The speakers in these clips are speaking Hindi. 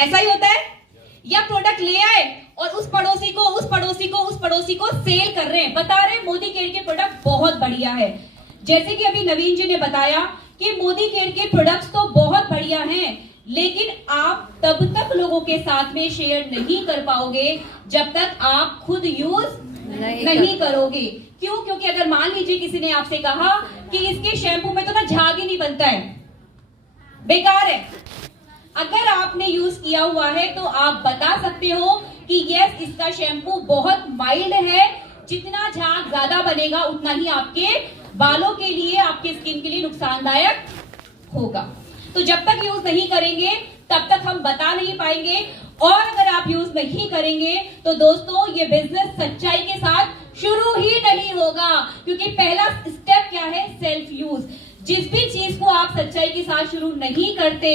ऐसा ही होता है? या प्रोडक्ट ले आए और उस पड़ोसी को उस पड़ोसी को उस पड़ोसी को सेल कर रहे हैं, बता रहे हैं मोदी केयर के प्रोडक्ट बहुत बढ़िया है। जैसे कि अभी नवीन जी ने बताया कि मोदी केयर के प्रोडक्ट्स तो बहुत बढ़िया हैं, लेकिन आप तब तक लोगों के साथ में शेयर नहीं कर पाओगे जब तक आप खुद यूज नहीं करोगे। क्यों? क्योंकि अगर मान लीजिए किसी ने आपसे कहा कि इसके शैम्पू में तो ना झाग ही नहीं बनता है, बेकार है, अगर आपने यूज किया हुआ है तो आप बता सकते हो कि यस इसका शैम्पू बहुत माइल्ड है, जितना झाग ज्यादा बनेगा उतना ही आपके बालों के लिए, आपके स्किन के लिए नुकसानदायक होगा। तो जब तक यूज नहीं करेंगे तब तक हम बता नहीं पाएंगे, और अगर आप यूज नहीं करेंगे तो दोस्तों ये बिजनेस सच्चाई के साथ शुरू ही नहीं होगा। क्योंकि पहला स्टेप क्या है? Self use. जिस भी चीज को आप सच्चाई के साथ शुरू नहीं करते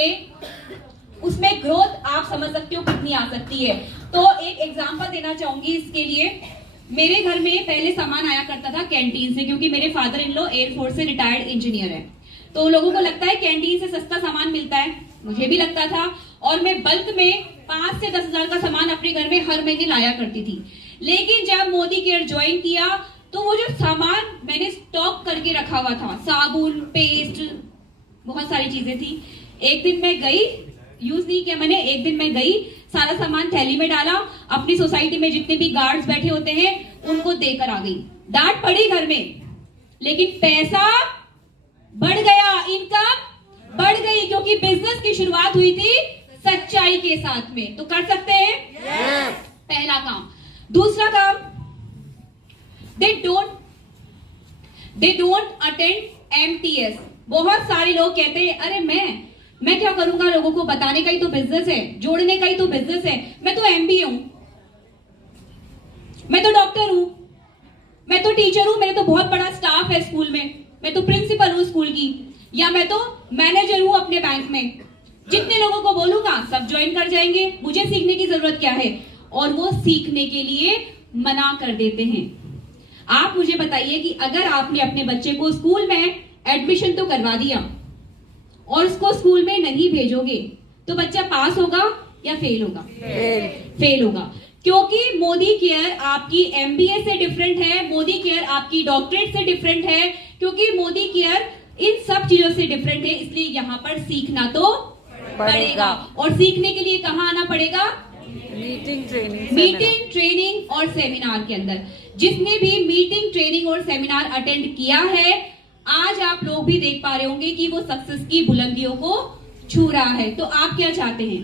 उसमें ग्रोथ आप समझ सकते हो कितनी आ सकती है। तो एक एग्जांपल देना चाहूंगी इसके लिए। मेरे घर में पहले सामान आया करता था कैंटीन से, क्योंकि मेरे फादर इन लॉ एयरफोर्स से रिटायर्ड इंजीनियर है, तो लोगों को लगता है कैंटीन से सस्ता सामान मिलता है, मुझे भी लगता था, और मैं बल्क में 5 से 10 हजार का सामान अपने घर में हर महीने लाया करती थी। लेकिन जब मोदी केयर ज्वाइन किया तो वो जो सामान मैंने स्टॉक करके रखा हुआ था, साबुन, पेस्ट, बहुत सारी चीजें थी, एक दिन मैं गई, यूज नहीं किया मैंने, एक दिन मैं गई, सारा सामान थैली में डाला, अपनी सोसाइटी में जितने भी गार्ड्स बैठे होते हैं उनको देकर आ गई। डांट पड़ी घर में, लेकिन पैसा बढ़ गया, इनकम बढ़ गई, क्योंकि बिजनेस की शुरुआत हुई थी सच्चाई के साथ में। तो कर सकते हैं? yes. पहला काम। दूसरा काम, दे डोंट अटेंड MTS। बहुत सारे लोग कहते हैं अरे मैं क्या करूंगा, लोगों को बताने का ही तो बिजनेस है, जोड़ने का ही तो बिजनेस है, मैं तो MBA हूं, मैं तो डॉक्टर हूं, मैं तो टीचर हूं, मेरे तो बहुत बड़ा स्टाफ है स्कूल में, मैं तो प्रिंसिपल हूं स्कूल की, या मैं तो मैनेजर हूं अपने बैंक में, जितने लोगों को बोलूंगा सब ज्वाइन कर जाएंगे, मुझे सीखने की जरूरत क्या है, और वो सीखने के लिए मना कर देते हैं। आप मुझे बताइए कि अगर आपने अपने बच्चे को स्कूल में एडमिशन तो करवा दिया और उसको स्कूल में नहीं भेजोगे तो बच्चा पास होगा या फेल होगा? फेल होगा, क्योंकि मोदी केयर आपकी MBA से डिफरेंट है, मोदी केयर आपकी डॉक्टरेट से डिफरेंट है, क्योंकि मोदी केयर इन सब चीजों से डिफरेंट है। इसलिए यहाँ पर सीखना तो पड़ेगा, और सीखने के लिए कहाँ आना पड़ेगा? मीटिंग, ट्रेनिंग और सेमिनार के अंदर। जिसने भी मीटिंग, ट्रेनिंग और सेमिनार अटेंड किया है, आज आप लोग भी देख पा रहे होंगे कि वो सक्सेस की बुलंदियों को छू रहा है। तो आप क्या चाहते हैं?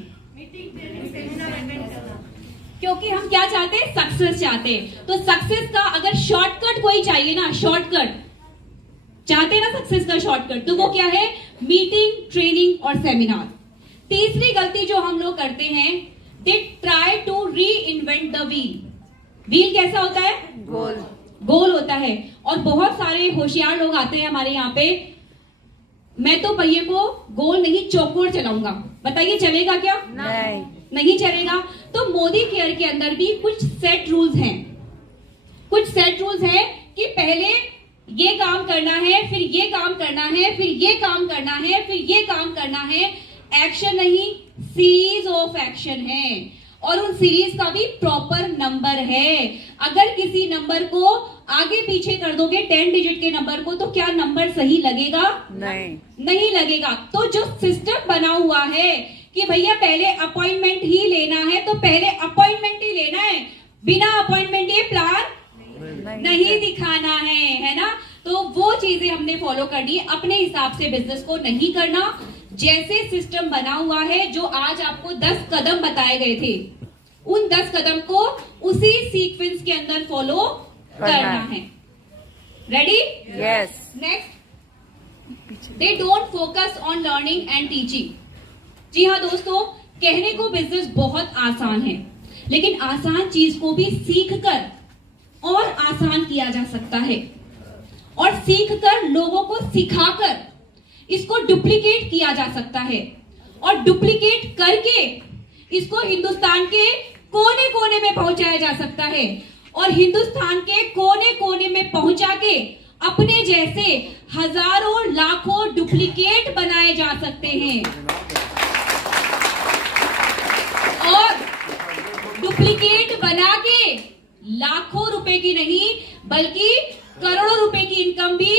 क्योंकि हम क्या चाहते हैं? सक्सेस चाहते हैं। तो सक्सेस का अगर शॉर्टकट कोई चाहिए ना, शॉर्टकट चाहते हैं ना, सक्सेस का शॉर्टकट, तो वो क्या है? मीटिंग, ट्रेनिंग और सेमिनार। तीसरी गलती जो हम लोग करते हैं, they try to reinvent the wheel. Wheel कैसा होता है? गोल होता है, और बहुत सारे होशियार लोग आते हैं हमारे यहाँ पे, मैं तो पहिए को गोल नहीं चौकोर चलाऊंगा, बताइए चलेगा क्या? नहीं चलेगा। तो मोदी केयर के अंदर भी कुछ सेट रूल्स हैं, कुछ सेट रूल्स हैं कि पहले ये काम करना है, फिर ये काम करना है, फिर ये काम करना है, फिर ये काम करना है। एक्शन नहीं, सीरीज ऑफ एक्शन है, और उन सीरीज का भी प्रॉपर नंबर है। अगर किसी नंबर को आगे पीछे कर दोगे 10 डिजिट के नंबर को, तो क्या नंबर सही लगेगा? नहीं लगेगा। तो जो सिस्टम बना हुआ है कि भैया पहले अपॉइंटमेंट ही लेना है, तो पहले अपॉइंटमेंट ही लेना है, बिना अपॉइंटमेंट ये प्लान नहीं दिखाना है ना। तो वो चीजें हमने फॉलो करनी है, अपने हिसाब से बिजनेस को नहीं करना। जैसे सिस्टम बना हुआ है, जो आज आपको 10 कदम बताए गए थे, उन 10 कदम को उसी सीक्वेंस के अंदर फॉलो करना है। Ready? Yes. Next, they don't focus on learning and teaching. जी हाँ दोस्तों, कहने को बिजनेस बहुत आसान है, लेकिन आसान चीज को भी सीखकर और आसान किया जा सकता है, और सीखकर लोगों को सिखाकर इसको डुप्लीकेट किया जा सकता है, और डुप्लीकेट करके इसको हिंदुस्तान के कोने कोने में पहुंचाया जा सकता है, और हिंदुस्तान के कोने कोने में पहुंचा के अपने जैसे हजारों लाखों डुप्लीकेट बनाए जा सकते हैं। डुप्लीकेट बना के लाखों रुपए की नहीं बल्कि करोड़ों रुपए की इनकम भी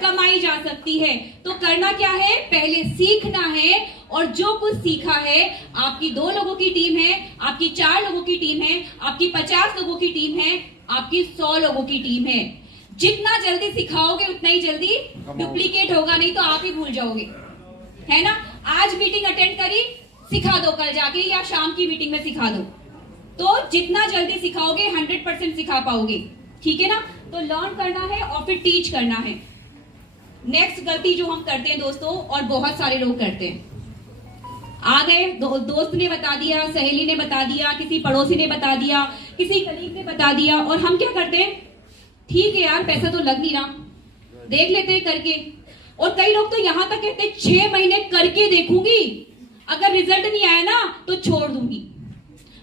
कमाई जा सकती है। तो करना क्या है, पहले सीखना है, और जो कुछ सीखा है, आपकी 2 लोगों की टीम है, आपकी 4 लोगों की टीम है, आपकी 50 लोगों की टीम है, आपकी 100 लोगों की टीम है। जितना जल्दी सिखाओगे उतना ही जल्दी डुप्लीकेट होगा, नहीं तो आप ही भूल जाओगे, है ना। आज मीटिंग अटेंड करी, सिखा दो कल जाके, या शाम की मीटिंग में सिखा दो। तो जितना जल्दी सिखाओगे 100% सिखा पाओगे, ठीक है ना। तो लर्न करना है और फिर टीच करना है। नेक्स्ट गलती जो हम करते हैं दोस्तों, और बहुत सारे लोग करते हैं, आ गए दोस्त ने बता दिया, सहेली ने बता दिया, किसी पड़ोसी ने बता दिया, किसी कलीग ने बता दिया, और हम क्या करते हैं, ठीक है यार पैसा तो लग नहीं रहा, देख लेते हैं करके। और कई लोग तो यहां तक कहते हैं 6 महीने करके देखूंगी, अगर रिजल्ट नहीं आया ना तो छोड़ दूंगी।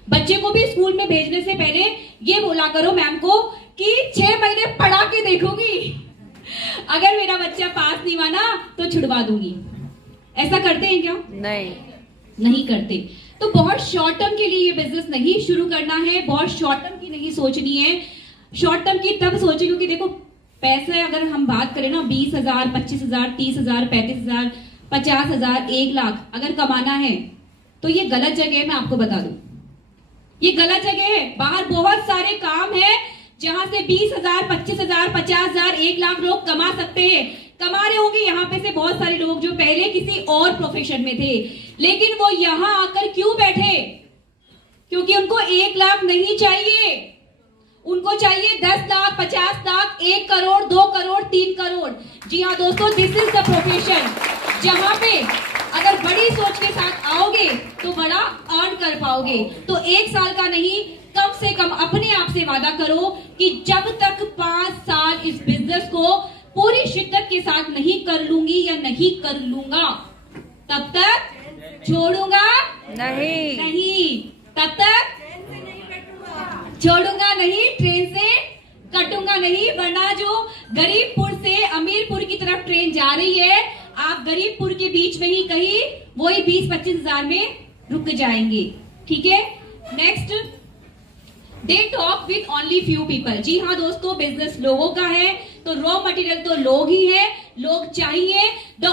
बच्चे को भी स्कूल में भेजने से पहले ये बोला करो मैम को कि 6 महीने पढ़ा के देखूंगी, अगर मेरा बच्चा पास नहीं हुआ ना तो छुड़वा दूंगी। ऐसा करते हैं क्या? नहीं करते। तो बहुत शॉर्ट टर्म के लिए ये बिजनेस नहीं शुरू करना है, बहुत शॉर्ट टर्म की नहीं सोचनी है। शॉर्ट टर्म की तब सोचे क्योंकि देखो पैसे अगर हम बात करें ना 20,000, 25,000, 30,000, 35,000, 50,000, 1 लाख अगर कमाना है तो ये गलत जगह है। मैं आपको बता दूं ये गलत जगह है। बाहर बहुत सारे काम है जहां से 20,000, 25,000, 50,000, 1 लाख लोग कमा सकते हैं। कमा रहे होंगे यहाँ पे से बहुत सारे लोग जो पहले किसी और प्रोफेशन में थे, लेकिन वो यहाँ आकर क्यों बैठे? क्योंकि उनको 1 लाख नहीं चाहिए, उनको चाहिए 10 लाख, 50 लाख, 1 करोड़, 2 करोड़, 3 करोड़। जी हाँ दोस्तों, दिस इज द प्रोफेशन जहां पे अगर बड़ी सोच के साथ आओगे तो बड़ा अर्न कर पाओगे। तो 1 साल का नहीं, कम से कम अपने आप से वादा करो कि जब तक 5 साल इस बिजनेस को पूरी शिद्दत के साथ नहीं कर लूंगी या नहीं कर लूंगा, तब तक छोड़ूंगा नहीं, तब तक छोड़ूंगा नहीं, ट्रेन से कटूंगा नहीं। वरना जो गरीबपुर से अमीरपुर की तरफ ट्रेन जा रही है, आप गरीबपुर के बीच में ही कहीं वही 20-25 हजार में रुक जाएंगे, ठीक है। Next, they talk with only few people. जी हाँ दोस्तों, बिजनेस लोगों का है तो रॉ मटेरियल तो लोग ही है, लोग चाहिए। The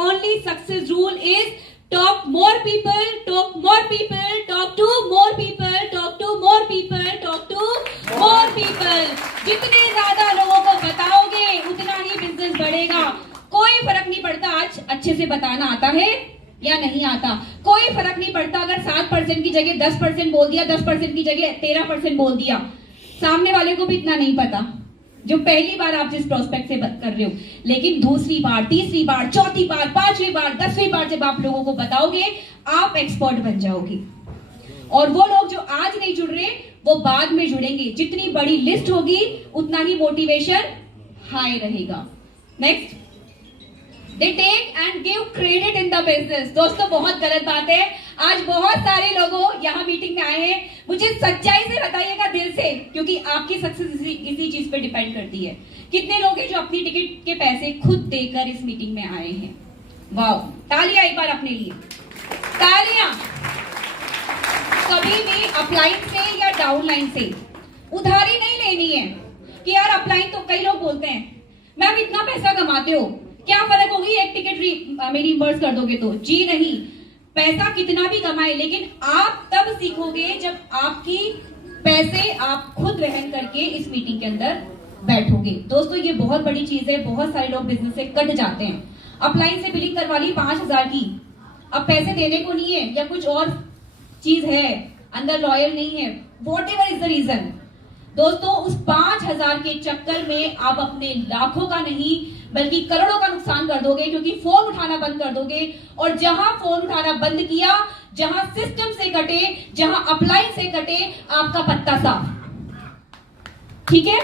only success rule is talk more people, talk more people, talk to more people, talk to more people, talk to more people। जितने ज्यादा लोगों को बताओगे उतना ही बिजनेस बढ़ेगा। कोई फर्क नहीं पड़ता आज अच्छे से बताना आता है या नहीं आता, कोई फर्क नहीं पड़ता अगर 7% की जगह 10% बोल दिया, 10% की जगह 13% बोल दिया, सामने वाले को भी इतना नहीं पता जो पहली बार आप जिस प्रोस्पेक्ट से कर रहे हो। लेकिन दूसरी बार, तीसरी बार, चौथी बार, 5वीं बार, 10वीं बार जब आप लोगों को बताओगे आप एक्सपर्ट बन जाओगे। और वो लोग जो आज नहीं जुड़ रहे वो बाद में जुड़ेंगे। जितनी बड़ी लिस्ट होगी उतना ही मोटिवेशन हाई रहेगा। Next, they take and give credit in the business. दोस्तों बहुत गलत बात है। आज बहुत सारे लोगों यहाँ मीटिंग में आए हैं, मुझे सच्चाई से बताइएगा दिल से, क्योंकि आपकी सक्सेस इसी चीज पे डिपेंड करती है। कितने लोग हैं जो अपनी टिकट के पैसे खुद देकर इस मीटिंग में आए हैं? वाह, तालियां एक बार अपने लिए, तालियां। कभी भी अपलाइन से या डाउनलाइन से उधारी नहीं लेनी है कि यार अपलाइन तो कई लोग बोलते हैं मैम इतना पैसा कमाते हो, क्या फर्क होगी एक टिकट मेरी रिम्बर्स कर दोगे तो? जी नहीं, पैसा कितना भी कमाए लेकिन आप तब सीखोगे जब आपकी पैसे आप खुद वहन करके इस मीटिंग के अंदर बैठोगे। दोस्तों ये बहुत बड़ी चीज है। बहुत सारे लोग बिजनेस से कट जाते हैं। अपलाइन से बिलिंग करवा ली 5,000 की, अब पैसे देने को नहीं है या कुछ और चीज है, अंदर लॉयल नहीं है, whatever is the reason. दोस्तों उस 5,000 के चक्कर में आप अपने लाखों का नहीं बल्कि करोड़ों का नुकसान कर दोगे, क्योंकि फोन उठाना बंद कर दोगे। और जहां फोन उठाना बंद किया, जहां सिस्टम से कटे, जहां अपलाइन से कटे, आपका पत्ता साफ, ठीक है।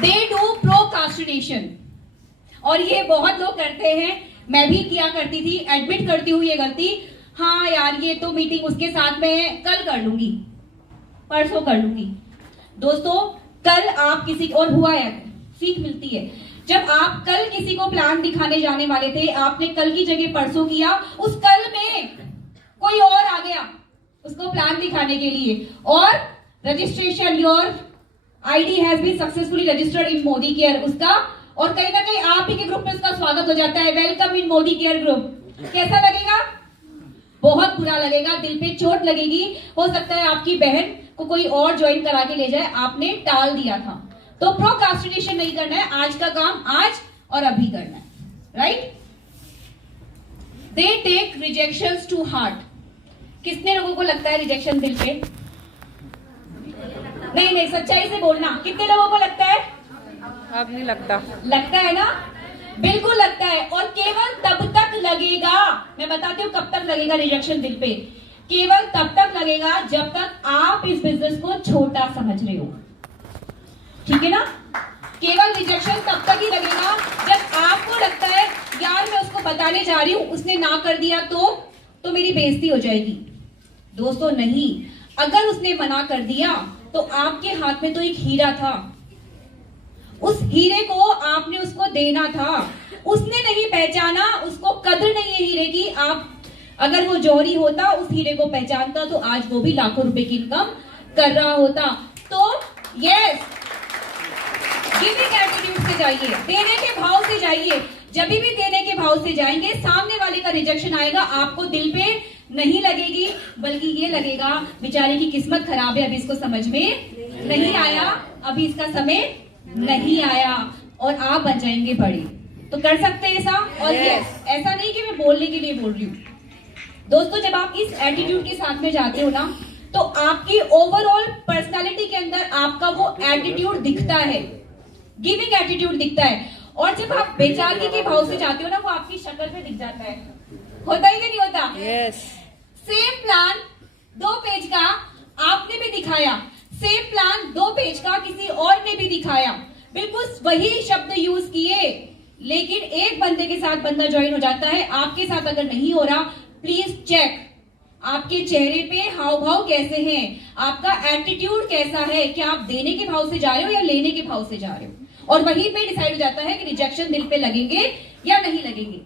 दे डू प्रोक्रास्टिनेशन, और ये बहुत लोग करते हैं, मैं भी किया करती थी, एडमिट करती हूँ ये गलती। हाँ यार ये तो मीटिंग उसके साथ में है, कल कर लूंगी, परसों कर लूंगी। दोस्तों कल आप किसी और हुआ है, सीख मिलती है। जब आप कल किसी को प्लान दिखाने जाने वाले थे, आपने कल की जगह परसों किया, उस कल में कोई और आ गया उसको प्लान दिखाने के लिए, और registration, your ID has been successfully registered in Modi care, उसका, और कहीं ना कहीं आप ही के ग्रुप में उसका स्वागत हो जाता है, welcome in Modi care group. कैसा लगेगा? बहुत बुरा लगेगा, दिल पे चोट लगेगी। हो सकता है आपकी बहन को कोई और ज्वाइन करा के ले जाए, आपने टाल दिया था। तो प्रोक्रास्टिनेशन नहीं करना है, आज का काम आज और अभी करना है, right? They take rejections to heart. कितने लोगों को लगता है रिजेक्शन दिल पे? नहीं, सच्चाई से बोलना, कितने लोगों को लगता है? अब नहीं लगता। लगता है ना? बिल्कुल लगता है, और केवल तब तक लगेगा, मैं बताती हूँ कब तक लगेगा रिजेक्शन दिल पे। केवल तब तक लगेगा जब तक आप इस बिजनेस को छोटा समझ रहे हो, ठीक है ना? केवल रिजेक्शन तब तक ही लगेगा जब आपको लगता है यार मैं उसको बताने जा रही हूं, उसने ना कर दिया तो मेरी बेइज्जती हो जाएगी। दोस्तों नहीं, अगर उसने मना कर दिया तो आपके हाथ में तो एक हीरा था, उस हीरे को आपने उसको देना था। उसने नहीं पहचाना, उसको कदर नहीं है हीरे की। आप अगर वो जौहरी होता, उस हीरे को पहचानता, तो आज वो भी लाखों रुपए की इनकम कर रहा होता। तो यस, गिविंग एटीट्यूड से जाइए, देने के भाव से जाइए। जब भी देने के भाव से जाएंगे, सामने वाले का रिजेक्शन आएगा, आपको दिल पे नहीं लगेगी, बल्कि ये लगेगा बेचारे की किस्मत खराब है, अभी इसको समझ में नहीं आया, अभी इसका समय नहीं आया, और आप बन जाएंगे बड़े। तो कर सकते हैं ऐसा। और ऐसा नहीं कि मैं बोलने के लिए बोल रही हूँ दोस्तों, जब आप इस एटीट्यूड के साथ में जाते हो ना, तो आपकी ओवरऑल पर्सनालिटी के अंदर आपका वो एटीट्यूड दिखता है, गिविंग एटीट्यूड दिखता है। और जब आप बेचारगी के भाव से जाते हो ना, वो आपकी शक्ल पे दिख जाता है। होता ही कि नहीं होता? सेम प्लान 2 पेज का आपने भी दिखाया, सेम प्लान 2 पेज का किसी और ने भी दिखाया, बिल्कुल वही शब्द यूज किए, लेकिन एक बंदे के साथ बंदा ज्वाइन हो जाता है, आपके साथ अगर नहीं हो रहा, प्लीज चेक आपके चेहरे पे हाव भाव कैसे हैं, आपका एटीट्यूड कैसा है, क्या आप देने के भाव से जा रहे हो या लेने के भाव से जा रहे हो, और वहीं पे डिसाइड हो जाता है कि रिजेक्शन दिल पे लगेंगे या नहीं लगेंगे।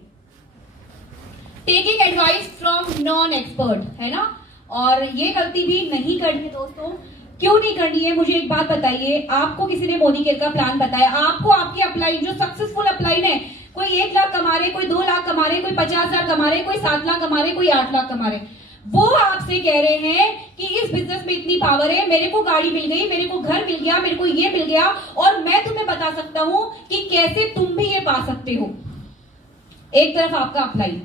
Taking advice from non expert, है ना? और ये गलती भी नहीं करनी है दोस्तों। क्यों नहीं करनी है? मुझे एक बात बताइए, आपको किसी ने मोदी केयर का प्लान बताया, आपको आपकी अपलाइन जो सक्सेसफुल अपलाइन है, कोई 1 लाख कमा रहे, कोई 2 लाख कमा रहे, कोई 50,000 कमा रहे, कोई 7 लाख कमा रहे, कोई 8 लाख कमा रहे, वो आपसे कह रहे हैं कि इस बिजनेस में इतनी पावर है, मेरे को गाड़ी मिल गई, मेरे को घर मिल गया, मेरे को ये मिल गया, और मैं तुम्हें बता सकता हूं कि कैसे तुम भी ये पा सकते हो। एक तरफ आपका अपलाइन,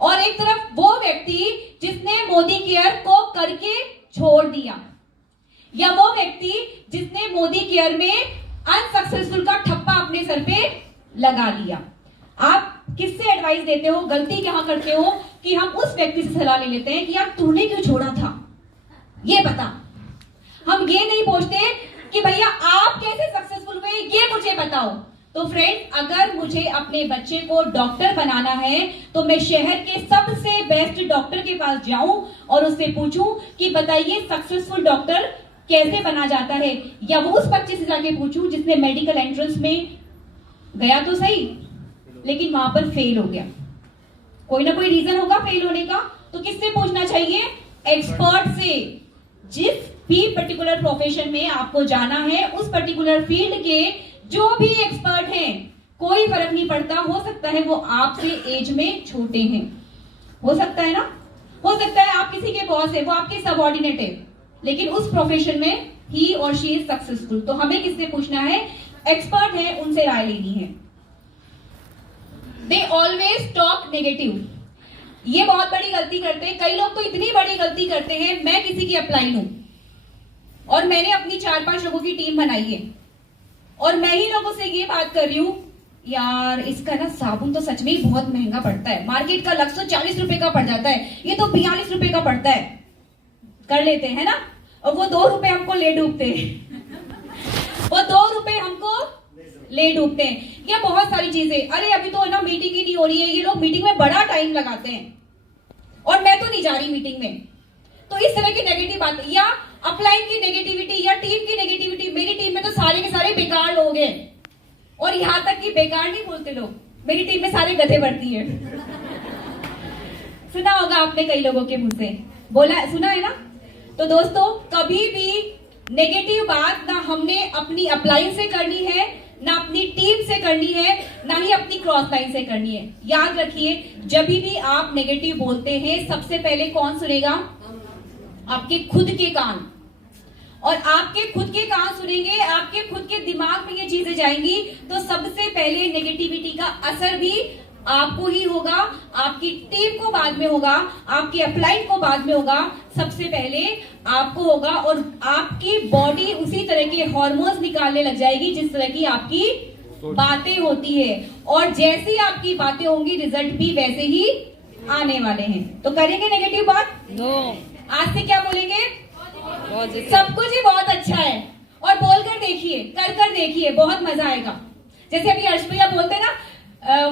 और एक तरफ वो व्यक्ति जिसने मोदी केयर को करके छोड़ दिया, या वो व्यक्ति जिसने मोदी केयर में अनसक्सेसफुल का ठप्पा अपने सर पे लगा लिया। आप किससे एडवाइस देते हो? गलती क्या करते हो कि हम उस व्यक्ति से सलाह ले लेते हैं कि यार तूने क्यों छोड़ा था, ये बता। हम ये नहीं पूछते कि भैया आप कैसे सक्सेसफुल हुए, ये मुझे बताओ। तो फ्रेंड, अगर मुझे अपने बच्चे को डॉक्टर बनाना है, तो मैं शहर के सबसे बेस्ट डॉक्टर के पास जाऊं और उससे पूछूं कि बताइए सक्सेसफुल डॉक्टर कैसे बना जाता है, या वो उस बच्चे से जाके पूछूं जिसने मेडिकल एंट्रेंस में गया तो सही, लेकिन वहां पर फेल हो गया। कोई ना कोई रीजन होगा फेल होने का। तो किससे पूछना चाहिए? एक्सपर्ट से। जिस भी पर्टिकुलर प्रोफेशन में आपको जाना है, उस पर्टिकुलर फील्ड के जो भी एक्सपर्ट हैं, कोई फर्क नहीं पड़ता। हो सकता है वो आपसे एज में छोटे हैं, हो सकता है ना, हो सकता है आप किसी के बॉस है, वो आपके सबऑर्डिनेट है, लेकिन उस प्रोफेशन में ही और शी इज सक्सेसफुल। तो हमें किससे पूछना है? एक्सपर्ट है, उनसे राय लेनी है। They always talk negative. ये बहुत बड़ी गलती करते हैं। कई लोग तो इतनी बड़ी गलती करते हैं, मैं किसी की अपलाइन हूं और मैंने अपनी 4-5 लोगों की टीम बनाई है, और मैं ही लोगों से ये बात कर रही हूं, यार इसका ना साबुन तो सच में ही बहुत महंगा पड़ता है, मार्केट का 140 रुपए का पड़ जाता है, ये तो 42 रुपए का पड़ता है। कर लेते हैं ना, और वो 2 रुपए हमको ले डूबते हैं वो 2 रुपए हमको ले डूबते हैं। या बहुत सारी चीजें, अरे अभी तो ना मीटिंग ही नहीं हो रही है, ये लोग मीटिंग में बड़ा टाइम लगाते हैं और मैं तो नहीं जा रही मीटिंग में। तो इस तरह की नेगेटिव बात, या अपलाइन की नेगेटिविटी, या टीम की नेगेटिविटी, मेरी टीम में तो सारे के सारे बेकार लोग हैं, और यहां तक कि बेकार नहीं बोलते लोग, मेरी टीम में सारे गधे भरती है। सुना होगा आपने कई लोगों के मुंह से, बोला सुना है ना। तो दोस्तों कभी भी नेगेटिव बात ना हमने अपनी अपलाइन से करनी है, ना अपनी टीम से करनी है, ना ही अपनी क्रॉस लाइन से करनी है। याद रखिए जब भी आप नेगेटिव बोलते हैं सबसे पहले कौन सुनेगा? आपके खुद के कान। और आपके खुद के कान सुनेंगे, आपके खुद के दिमाग में ये चीजें जाएंगी, तो सबसे पहले नेगेटिविटी का असर भी आपको ही होगा, आपकी टीम को बाद में होगा, आपकी अपलाइन को बाद में होगा, सबसे पहले आपको होगा। और आपकी बॉडी उसी तरह के हार्मोन्स निकालने लग जाएगी जिस तरह की आपकी बातें होती है, और जैसी आपकी बातें होंगी रिजल्ट भी वैसे ही आने वाले हैं। तो करेंगे नेगेटिव बात? नो। आज से क्या बोलेंगे? पॉजिटिव। सब कुछ ही बहुत अच्छा है। और बोलकर देखिए, कर देखिए, बहुत मजा आएगा। जैसे अभी हर्ष भैया बोलते ना,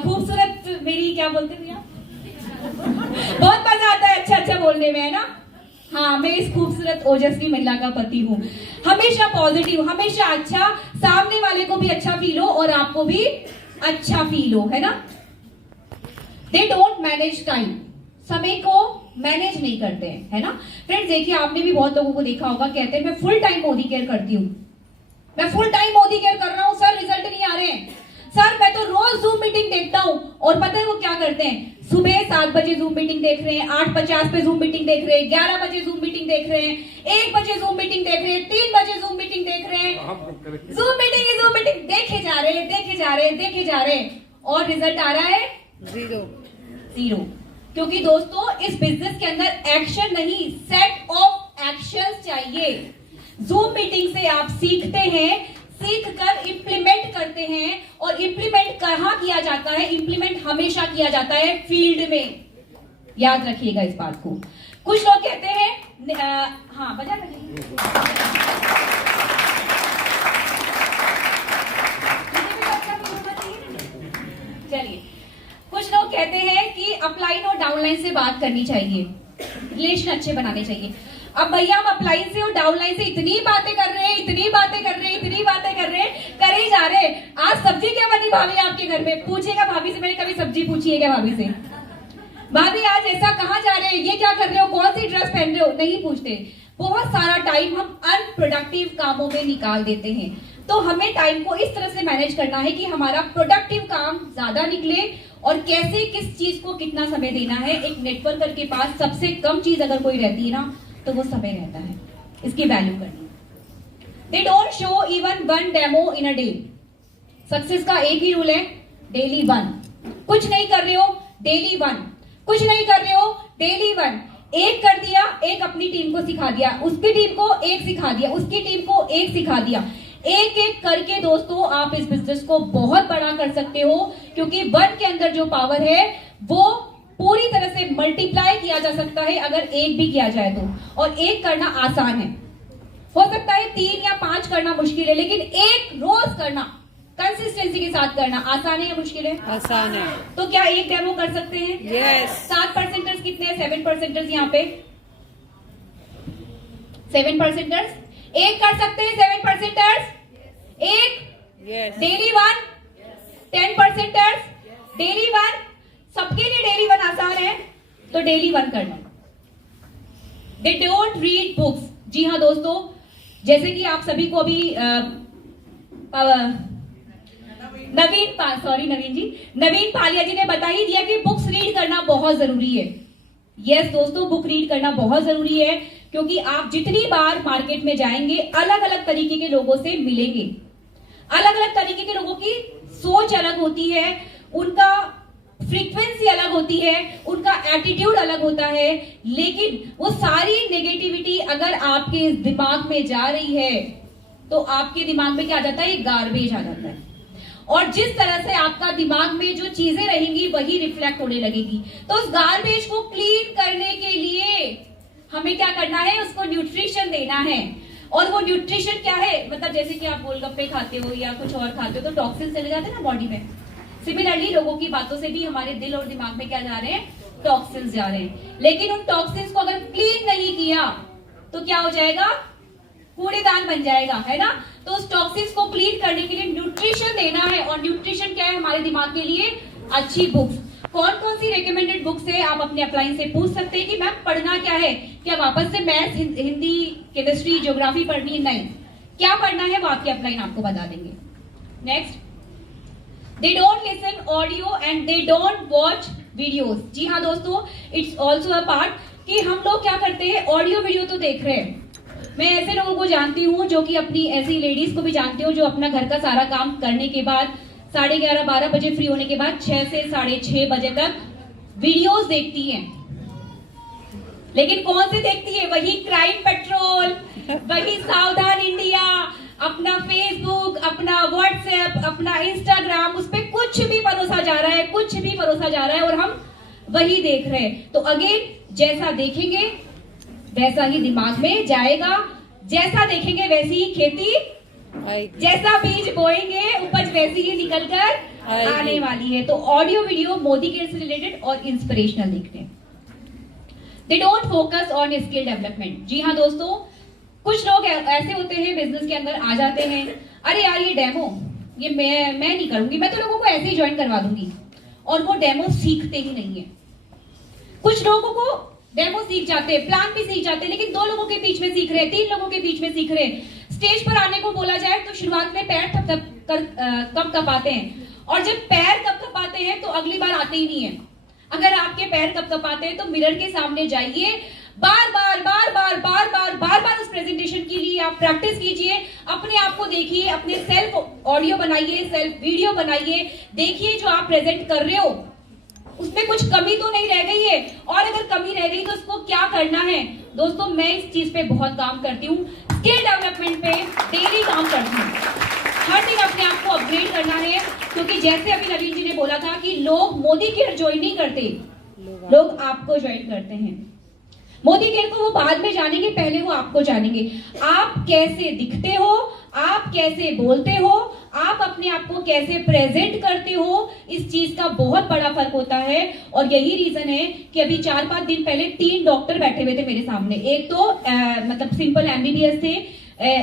खूबसूरत मेरी क्या बोलते भैया, बहुत मजा आता है अच्छा बोलने में, है ना। हाँ, मैं इस खूबसूरत ओजस्वी महिला का पति हूँ। हमेशा पॉजिटिव, हमेशा अच्छा, सामने वाले को भी अच्छा फील हो और आपको भी अच्छा फील हो, है ना। दे डोंट मैनेज टाइम, समय को मैनेज नहीं करते हैं, है ना। फ्रेंड्स देखिए, आपने भी बहुत लोगों को देखा होगा, कहते हैं मैं फुल टाइम मोदी केयर करती हूँ, मैं फुल टाइम मोदी केयर कर रहा हूँ सर, रिजल्ट नहीं आ रहे हैं सर, मैं तो रोज जूम मीटिंग देखता हूँ। और पता है वो क्या करते हैं? सुबह 7 बजे जूम मीटिंग देख रहे हैं, 8:50 पे जूम मीटिंग देख रहे हैं, 11 बजे जूम मीटिंग देख रहे हैं, 1 बजे जूम मीटिंग देख रहे हैं, 3 बजे जूम मीटिंग देख रहे हैं, जूम मीटिंग देखे जा रहे हैं, देखे जा रहे हैं, और रिजल्ट आ रहा है जीरो। क्योंकि दोस्तों इस बिजनेस के अंदर एक्शन नहीं, सेट ऑफ एक्शंस चाहिए। जूम मीटिंग से आप सीखते हैं, सीख कर इम्प्लीमेंट करते हैं, और इम्प्लीमेंट कहाँ किया जाता है? इम्प्लीमेंट हमेशा किया जाता है फील्ड में। याद रखिएगा इस बात को। कुछ लोग कहते हैं हाँ बजा चलिए, कुछ लोग कहते हैं कि अपलाइन और डाउनलाइन से बात करनी चाहिए, रिलेशन अच्छे बनाने चाहिए। अब भैया हम अपलाइन से और डाउनलाइन से इतनी बातें कर रहे हैं, करे ही जा रहे हैं। आज सब्जी क्या बनी भाभी आपके घर में? पूछेगा भाभी से, मैंने कभी सब्जी पूछी है क्या भाभी से? भाभी आज ऐसा कहाँ जा रहे हैं, ये क्या कर रहे हो, कौन सी ड्रेस पहन रहे हो? नहीं पूछते। बहुत सारा टाइम हम अनप्रोडक्टिव कामों में निकाल देते हैं। तो हमें टाइम को इस तरह से मैनेज करना है कि हमारा प्रोडक्टिव काम ज्यादा निकले, और कैसे किस चीज को कितना समय देना है। एक नेटवर्कर के पास सबसे कम चीज अगर कोई रहती है ना, तो वो समय रहता है, इसकी वैल्यू करनी। They don't show even 1 demo in a day. Success का एक ही रूल है, डेली 1। कुछ नहीं कर रहे हो, डेली 1। कुछ नहीं कर रहे हो, डेली 1। एक कर दिया, एक अपनी टीम को सिखा दिया, उसकी टीम को एक सिखा दिया, उसकी टीम को एक सिखा दिया। एक एक करके दोस्तों आप इस बिजनेस को बहुत बड़ा कर सकते हो, क्योंकि 1 के अंदर जो पावर है वो पूरी तरह से मल्टीप्लाई किया जा सकता है अगर एक भी किया जाए तो। और एक करना आसान है, हो सकता है 3 या 5 करना मुश्किल है, लेकिन एक रोज करना, कंसिस्टेंसी के साथ करना आसान है या मुश्किल है? आसान है। तो क्या एक डेमो कर सकते हैं? यस। 7% कितने हैं? 7% यहाँ पे 7%। एक कर सकते हैं 7%? एक यस। डेली 1। 10% डेली 1। सबके लिए डेली 1 आसान है, तो डेली 1 करना। They don't read books. जी हाँ दोस्तों, जैसे कि आप सभी को अभी नवीन पालिया जी ने बता ही दिया कि बुक्स रीड करना बहुत जरूरी है। यस दोस्तों, बुक रीड करना बहुत जरूरी है, क्योंकि आप जितनी बार मार्केट में जाएंगे अलग अलग तरीके के लोगों से मिलेंगे। अलग अलग तरीके के लोगों की सोच अलग होती है, उनका फ्रीक्वेंसी अलग होती है, उनका एटीट्यूड अलग होता है, लेकिन वो सारी नेगेटिविटी अगर आपके दिमाग में जा रही है तो आपके दिमाग में क्या आ जाता है? गार्बेज आ जाता है। और जिस तरह से आपका दिमाग में जो चीजें रहेंगी वही रिफ्लेक्ट होने लगेगी। तो उस गार्बेज को क्लीन करने के लिए हमें क्या करना है? उसको न्यूट्रिशन देना है। और वो न्यूट्रिशन क्या है? मतलब जैसे कि आप गोलगप्पे खाते हो या कुछ और खाते हो तो टॉक्सिन चले जाते हैं ना बॉडी में। सिमिलरली लोगों की बातों से भी हमारे दिल और दिमाग में क्या जा रहे हैं? टॉक्सिन्स जा रहे हैं। लेकिन उन टॉक्सिन्स को अगर क्लीन नहीं किया तो क्या हो जाएगा? कूड़ेदान बन जाएगा, है ना। तो उस टॉक्सिन्स को क्लीन करने के लिए न्यूट्रिशन देना है। और न्यूट्रिशन क्या है हमारे दिमाग के लिए? अच्छी बुक्स। कौन कौन सी रिकमेंडेड बुक्स है, आप अपने अपलाइन से पूछ सकते हैं कि मैम पढ़ना क्या है, क्या वापस से मैथ्स, हिंदी, केमिस्ट्री, ज्योग्राफी पढ़नी है? नहीं, क्या पढ़ना है वो आपके अपलाइन आपको बता देंगे। Next, they don't listen audio and they don't watch videos. जी हाँ दोस्तों, इट्स ऑल्सो अ पार्ट कि हम लोग क्या करते हैं, ऑडियो वीडियो तो देख रहे हैं। मैं ऐसे लोगों को जानती हूँ जो कि अपनी ऐसी लेडीज को भी जानती हूँ जो अपना घर का सारा काम करने के बाद 11:30-12 बजे फ्री होने के बाद 6 से 6:30 बजे तक वीडियोस देखती हैं। लेकिन कौन से देखती है? वही क्राइम पेट्रोल, वही सावधान इंडिया, अपना फेसबुक, अपना व्हाट्सएप, अपना इंस्टाग्राम, उस पर कुछ भी परोसा जा रहा है, कुछ भी परोसा जा रहा है और हम वही देख रहे हैं। तो अगेन, जैसा देखेंगे वैसा ही दिमाग में जाएगा, जैसा देखेंगे वैसी ही खेती, जैसा बीज बोएंगे उपज वैसी ही निकल कर आने वाली है। तो ऑडियो वीडियो मोदी केयर से रिलेटेड और इंस्पिरेशनल देखते हैं। They don't focus on skill development. जी हाँ दोस्तों, कुछ लोग ऐसे होते हैं बिजनेस के अंदर आ जाते हैं, अरे यार ये डेमो ये मैं नहीं करूंगी, मैं तो लोगों को ऐसे ही ज्वाइन करवा दूंगी, और वो डेमो सीखते ही नहीं है। कुछ लोगों को डेमो सीख जाते हैं, प्लान भी सीख जाते हैं, लेकिन 2 लोगों के बीच में सीख रहे हैं, 3 लोगों के बीच में सीख रहे हैं। स्टेज पर आने को बोला जाए तो शुरुआत में पैर कब कपाते हैं, और जब पैर कब कपाते हैं तो अगली बार आते ही नहीं है। अगर आपके पैर कब कपाते हैं तो मिरर के सामने जाइए, बार बार उस प्रेजेंटेशन के लिए आप प्रैक्टिस कीजिए, अपने आप को देखिए, अपने सेल्फ ऑडियो बनाइए, सेल्फ वीडियो बनाइए, देखिए जो आप प्रेजेंट कर रहे हो उसमें कुछ कमी तो नहीं रह गई है, और अगर कमी रह गई तो उसको क्या करना है। दोस्तों, मैं इस चीज पे बहुत काम करती हूँ, स्किल डेवलपमेंट पे डेली काम करती हूँ। हर दिन अपने आप को अपग्रेड करना है, क्योंकि जैसे अभी नवीन जी ने बोला था कि लोग मोदी केयर ज्वाइन नहीं करते, लोग आपको ज्वाइन करते हैं। मोदी केयर को वो बाद में जानेंगे, पहले वो आपको जानेंगे। आप कैसे दिखते हो, आप कैसे बोलते हो, आप अपने आप को कैसे प्रेजेंट करते हो, इस चीज का बहुत बड़ा फर्क होता है। और यही रीजन है कि अभी 4-5 दिन पहले 3 डॉक्टर बैठे हुए थे मेरे सामने। एक तो मतलब सिंपल MBBS थे,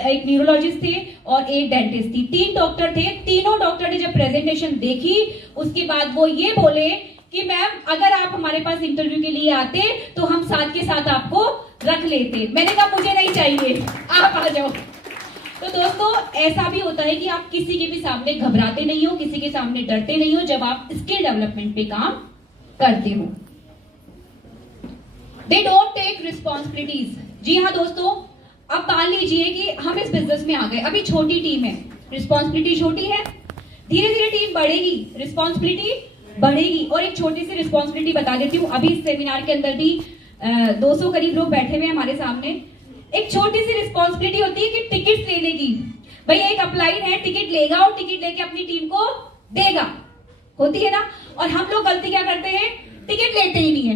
एक न्यूरोलॉजिस्ट थे और एक डेंटिस्ट थी। 3 डॉक्टर थे। तीनों डॉक्टर ने जब प्रेजेंटेशन देखी उसके बाद वो ये बोले कि मैम अगर आप हमारे पास इंटरव्यू के लिए आते तो हम साथ के साथ आपको रख लेते। मैंने कहा मुझे नहीं चाहिए, आप आ जाओ। तो दोस्तों, ऐसा भी होता है कि आप किसी के भी सामने घबराते नहीं हो, किसी के सामने डरते नहीं हो जब आप स्किल डेवलपमेंट पे काम करते हो। They don't take responsibilities. जी हाँ दोस्तों, अब मान लीजिए कि हम इस बिजनेस में आ गए, अभी छोटी टीम है, रिस्पॉन्सिबिलिटी छोटी है, धीरे धीरे टीम बढ़ेगी, रिस्पॉन्सिबिलिटी बढ़ेगी। और एक छोटी सी रिस्पॉन्सिबिलिटी बता देती हूँ, अभी इस सेमिनार के अंदर भी 200 करीब लोग बैठे हुए हैं हमारे सामने। एक छोटी सी रिस्पॉन्सिबिलिटी होती है कि टिकट लेने की। भाई एक अपलाइन है, टिकट लेगा और टिकट लेके अपनी टीम को देगा, होती है ना। और हम लोग गलती क्या करते हैं, टिकट लेते ही नहीं है,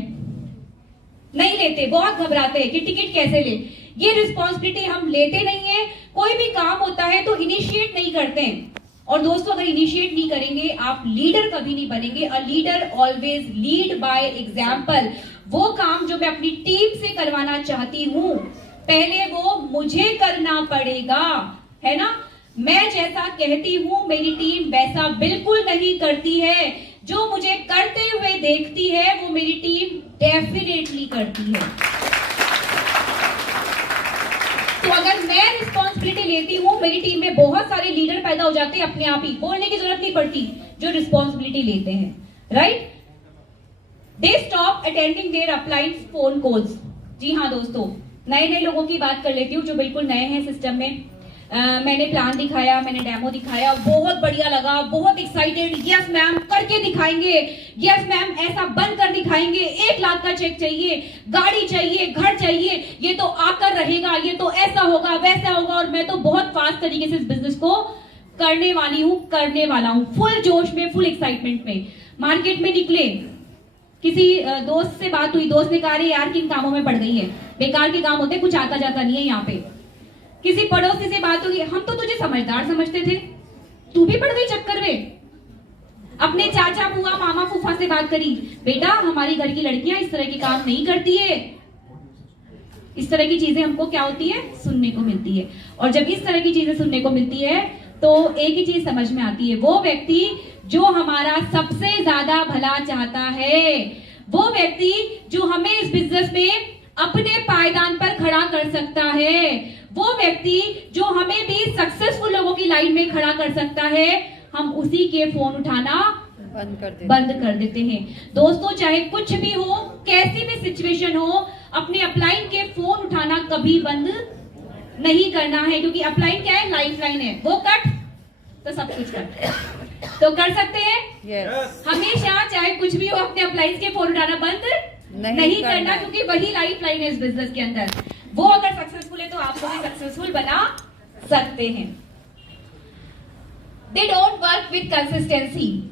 नहीं लेते, बहुत घबराते हैं कि टिकट कैसे ले। ये रिस्पॉन्सिबिलिटी हम लेते नहीं है। कोई भी काम होता है तो इनिशिएट नहीं करते हैं। और दोस्तों, अगर इनिशिएट नहीं करेंगे आप लीडर कभी नहीं बनेंगे। A leader always lead by example. वो काम जो मैं अपनी टीम से करवाना चाहती हूँ पहले वो मुझे करना पड़ेगा, है ना। मैं जैसा कहती हूँ मेरी टीम वैसा बिल्कुल नहीं करती है। जो मुझे करते हुए देखती है वो मेरी टीम डेफिनेटली करती है। तो अगर मैं रिस्पॉन्सिबिलिटी लेती हूँ, मेरी टीम में बहुत सारे लीडर पैदा हो जाते हैं अपने आप ही, बोलने की जरूरत नहीं पड़ती, जो रिस्पॉन्सिबिलिटी लेते हैं, right. They stop attending their uplines phone calls. जी हाँ दोस्तों, नए नए लोगों की बात कर लेती हूँ जो बिल्कुल नए हैं सिस्टम में। मैंने प्लान दिखाया, मैंने डेमो दिखाया, बहुत बढ़िया लगा, बहुत एक्साइटेड, यस मैम करके दिखाएंगे, यस मैम ऐसा बन कर दिखाएंगे, 1 लाख का चेक चाहिए, गाड़ी चाहिए, घर चाहिए, ये तो आकर रहेगा, ये तो ऐसा होगा वैसा होगा। और मैं तो बहुत फास्ट तरीके से इस बिजनेस को करने वाली हूँ, करने वाला हूँ, फुल जोश में, फुल एक्साइटमेंट में। मार्केट में निकले, किसी दोस्त से बात हुई, दोस्त ने कहा यार किन कामों में पड़ गई है, बेकार के काम होते, कुछ आता जाता नहीं है यहाँ पे। किसी पड़ोसी से बात हुई, हम तो तुझे समझदार समझते थे, तू भी पड़ गई चक्कर में। अपने चाचा बुआ मामा फूफा से बात करी, बेटा हमारी घर की लड़कियां इस तरह के काम नहीं करती है। इस तरह की चीजें हमको क्या होती है, सुनने को मिलती है। और जब इस तरह की चीजें सुनने को मिलती है तो एक ही चीज समझ में आती है, वो व्यक्ति जो हमारा सबसे ज्यादा भला चाहता है, वो व्यक्ति जो हमें इस बिजनेस में अपने पायदान पर खड़ा कर सकता है, वो व्यक्ति जो हमें भी सक्सेसफुल लोगों की लाइन में खड़ा कर सकता है, हम उसी के फोन उठाना बंद कर देते हैं। दोस्तों, चाहे कुछ भी हो, कैसी भी सिचुएशन हो, अपने अपलाइन के फोन उठाना कभी बंद नहीं करना है, क्योंकि अपलाइन क्या है? लाइफ लाइन है। वो कट तो सब कुछ कट। तो कर सकते हैं यस। हमेशा, चाहे कुछ भी हो, अपने अपलाइन के फोन उठाना बंद नहीं करना, क्योंकि वही लाइफ लाइन है इस बिजनेस के अंदर। वो अगर सक्सेसफुल है तो आपको भी सक्सेसफुल बना सकते हैं। They don't work with consistency.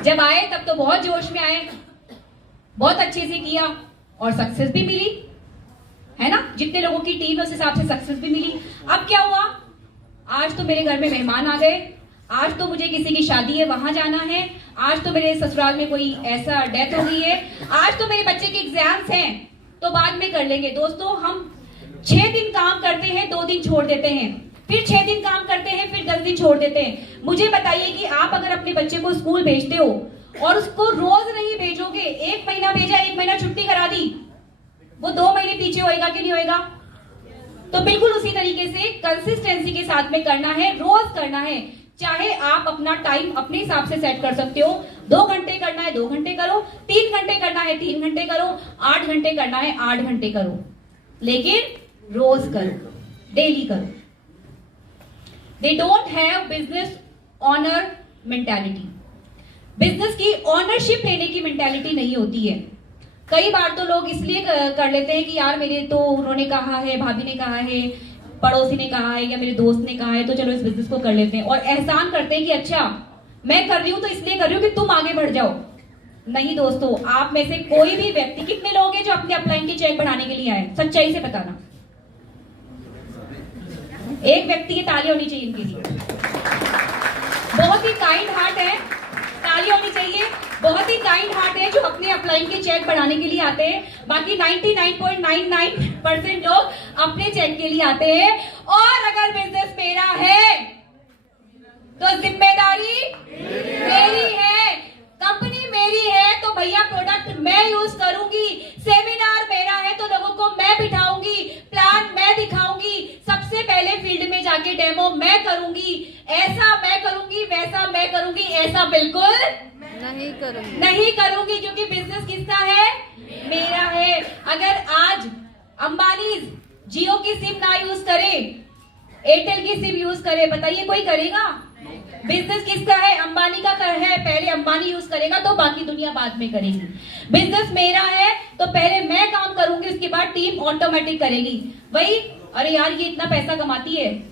जब आए तब तो बहुत जोश में आए, बहुत अच्छे से किया और सक्सेस भी मिली, है ना? जितने लोगों की टीम है उस हिसाब से सक्सेस भी मिली। अब क्या हुआ? आज तो मेरे घर में मेहमान आ गए, आज तो मुझे किसी की शादी है वहां जाना है, आज तो मेरे ससुराल में कोई ऐसा डेथ हो गई है, आज तो मेरे बच्चे के एग्जाम्स हैं, तो बाद में कर लेंगे। दोस्तों, हम 6 दिन काम करते हैं, 2 दिन छोड़ देते हैं, फिर 6 दिन काम करते हैं, फिर 10 दिन छोड़ देते हैं। मुझे बताइए कि आप अगर अपने बच्चे को स्कूल भेजते हो और उसको रोज नहीं भेजोगे, 1 महीना भेजा, 1 महीना छुट्टी करा दी, वो 2 महीने पीछे होएगा कि नहीं होएगा? तो बिल्कुल उसी तरीके से कंसिस्टेंसी के साथ में करना है, रोज करना है। चाहे आप अपना टाइम अपने हिसाब से सेट कर सकते हो, 2 घंटे करना है 2 घंटे करो, 3 घंटे करना है 3 घंटे करो, 8 घंटे करना है 8 घंटे करो, लेकिन रोज करो, डेली करो। They don't have business honour mentality. Business की ऑनरशिप लेने की मेंटालिटी नहीं होती है। कई बार तो लोग इसलिए कर लेते हैं कि यार मेरे तो उन्होंने कहा है, भाभी ने कहा है, पड़ोसी ने कहा है या मेरे दोस्त ने कहा है, तो चलो इस बिजनेस को कर लेते हैं, और एहसान करते हैं कि अच्छा मैं कर रही हूं तो इसलिए कर रही हूं कि तुम आगे बढ़ जाओ। नहीं दोस्तों, आप में से कोई भी व्यक्ति, कितने लोग हैं जो अपने अपलाइन के चेक बढ़ाने के लिए आए? सच्चाई से बताना। एक व्यक्ति की ताली होनी चाहिए इनके लिए। बहुत ही काइंड हार्ट है, ताली होनी चाहिए। बहुत ही काइंड हार्ट है जो अपने अपलाइन के चेक बढ़ाने के लिए आते हैं। बाकी 99.99% लोग अपने चेक के लिए आते हैं। और अगर बिजनेस मेरा है तो जिम्मेदारी मेरी है, कंपनी मेरी है, तो भैया प्रोडक्ट मैं यूज करूंगी, सेमिनार मेरा है तो लोगों को मैं बिठाऊंगी, प्लान मैं दिखाऊंगी, सबसे पहले फील्ड में जाके डेमो मैं करूंगी, ऐसा मैं करूंगी, वैसा मैं करूंगी, ऐसा बिल्कुल नहीं करूंगी, क्योंकि बिजनेस किसका है? मेरा है। अगर आज अंबानी जियो की सिम ना यूज करे, एयरटेल की सिम यूज करे, बताइए कोई करेगा? बिजनेस किसका है? अंबानी का है, पहले अंबानी यूज करेगा तो बाकी दुनिया बाद में करेगी। बिजनेस मेरा है तो पहले मैं काम करूंगी, उसके बाद टीम ऑटोमेटिक करेगी। वही, अरे यार ये इतना पैसा कमाती है,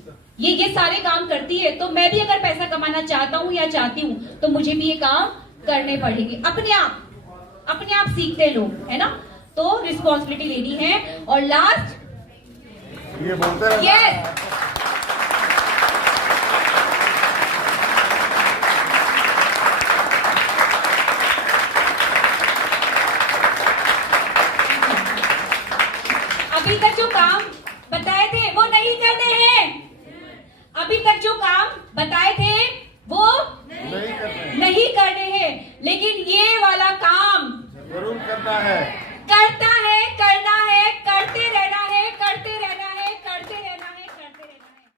ये सारे काम करती है, तो मैं भी अगर पैसा कमाना चाहता हूं या चाहती हूं तो मुझे भी ये काम करने पड़ेंगे। अपने आप सीखते लोग, है ना? तो रिस्पॉन्सिबिलिटी लेनी है। और लास्ट, ये बोलते हैं यस,